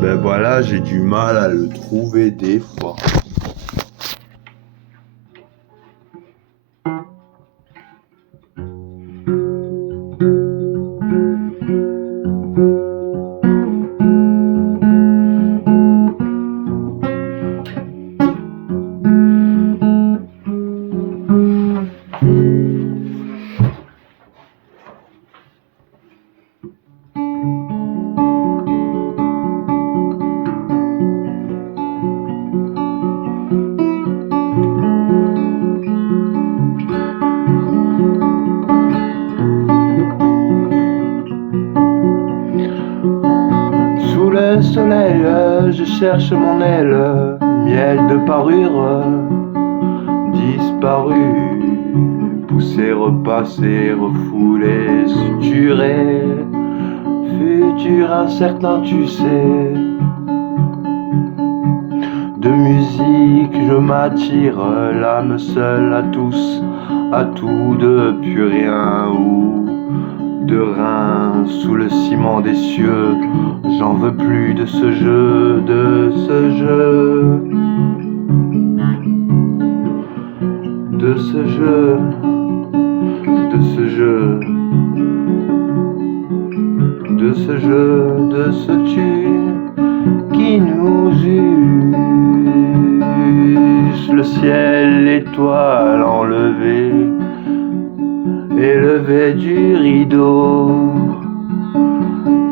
Ben voilà, j'ai du mal à le trouver des fois. Sous le soleil, je cherche mon aile, miel de parure, disparu, poussé, repassé, refoulé, suturé, futur incertain, tu sais. De musique, je m'attire, l'âme seule à tous, à tout, de plus rien ou de rein sous le ciment des cieux. J'en veux plus de ce jeu, de ce jeu, de ce jeu, de ce jeu, de ce jeu, de ce tu qui nous use. Le ciel, l'étoile enlevée, élevé du rideau.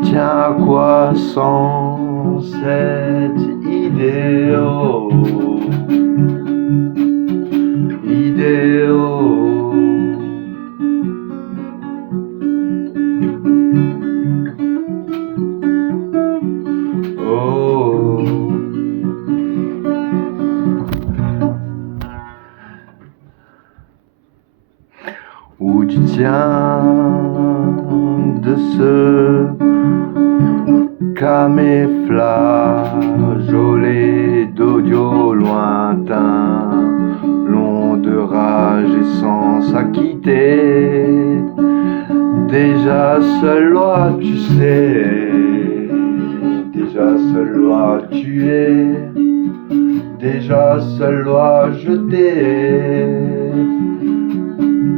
Tiens, à quoi sans cette idéo, idéo. Oh. Où tu tiens de ce camouflage d'audio lointain, long de rage et sans s'acquitter. Déjà seule loi, tu sais, déjà seule loi, tu es, déjà seule loi, je t'ai,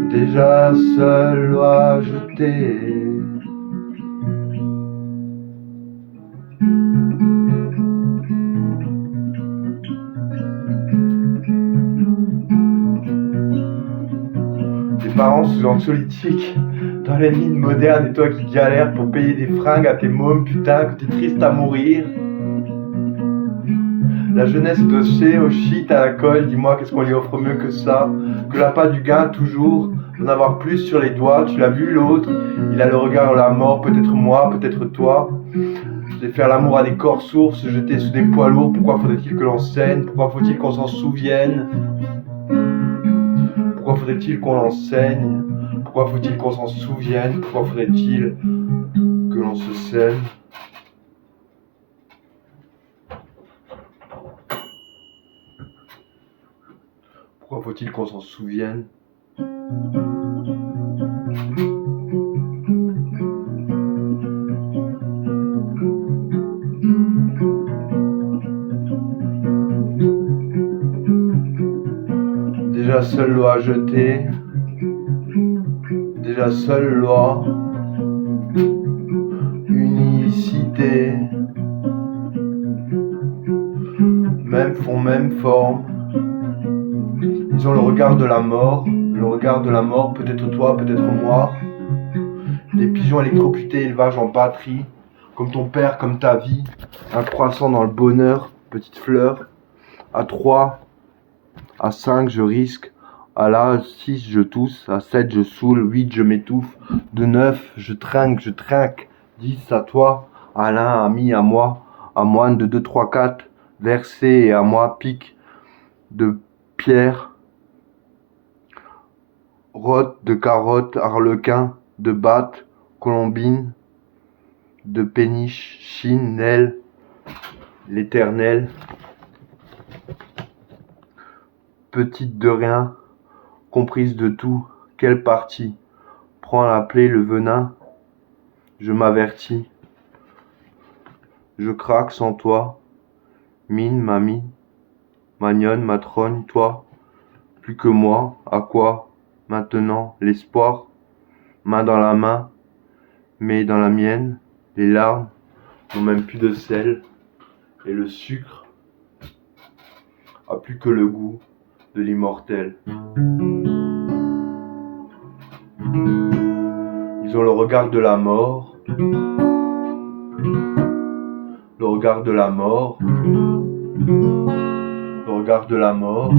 déjà seule loi, je t'ai. Tes parents sous anxiolytiques dans les mines modernes et toi qui galères pour payer des fringues à tes mômes, putain, que t'es triste à mourir. La jeunesse est dossée au shit, à la colle, dis-moi qu'est-ce qu'on lui offre mieux que ça. Que l'appât du gain toujours, d'en avoir plus sur les doigts, tu l'as vu l'autre, il a le regard à la mort, peut-être moi, peut-être toi. C'est faire l'amour à des corps sourds, se jeter sous des poids lourds, pourquoi faudrait-il que l'on saigne, pourquoi faut-il qu'on s'en souvienne? Pourquoi faudrait-il qu'on l'enseigne? Pourquoi faut-il qu'on s'en souvienne? Pourquoi faudrait-il que l'on se saigne? Pourquoi faut-il qu'on s'en souvienne? Déjà seule loi jetée, déjà seule loi, unicité, même fond, même forme. Ils ont le regard de la mort, peut-être toi, peut-être moi. Des pigeons électrocutés, élevage en batterie, comme ton père, comme ta vie. Un croissant dans le bonheur, petite fleur. À 3, à 5, je risque. À la 6, je tousse. À 7, je saoule. 8, je m'étouffe. De 9, je trinque. 10, à toi. À l'un, ami, à moi. À moine de 2, 3, 4. Versé et à moi, pique. De pierre. Rotte, de carotte, harlequin. De batte, colombine. De péniche, chine, Nel. L'éternel. Petite de rien. Comprise de tout, quelle partie? Prends la plaie, le venin, je m'avertis. Je craque sans toi. Mine, mamie, magnonne, matrogne, toi. Plus que moi, à quoi? Maintenant, l'espoir. Main dans la main, mais dans la mienne, les larmes n'ont même plus de sel. Et le sucre a plus que le goût de l'immortel. Ils ont le regard de la mort, le regard de la mort, le regard de la mort,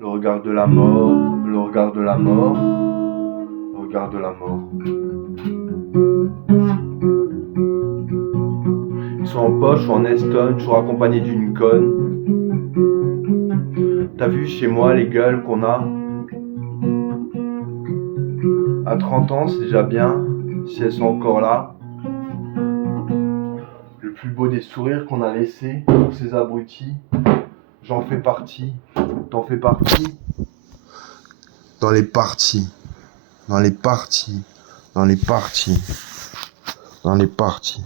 le regard de la mort, le regard de la mort, le regard de la mort. Ils sont en poche ou en eston, toujours accompagnés d'une conne. T'as vu chez moi les gueules qu'on a? À 30 ans, c'est déjà bien, si elles sont encore là. Le plus beau des sourires qu'on a laissé pour ces abrutis. J'en fais partie. T'en fais partie? Dans les parties. Dans les parties. Dans les parties. Dans les parties.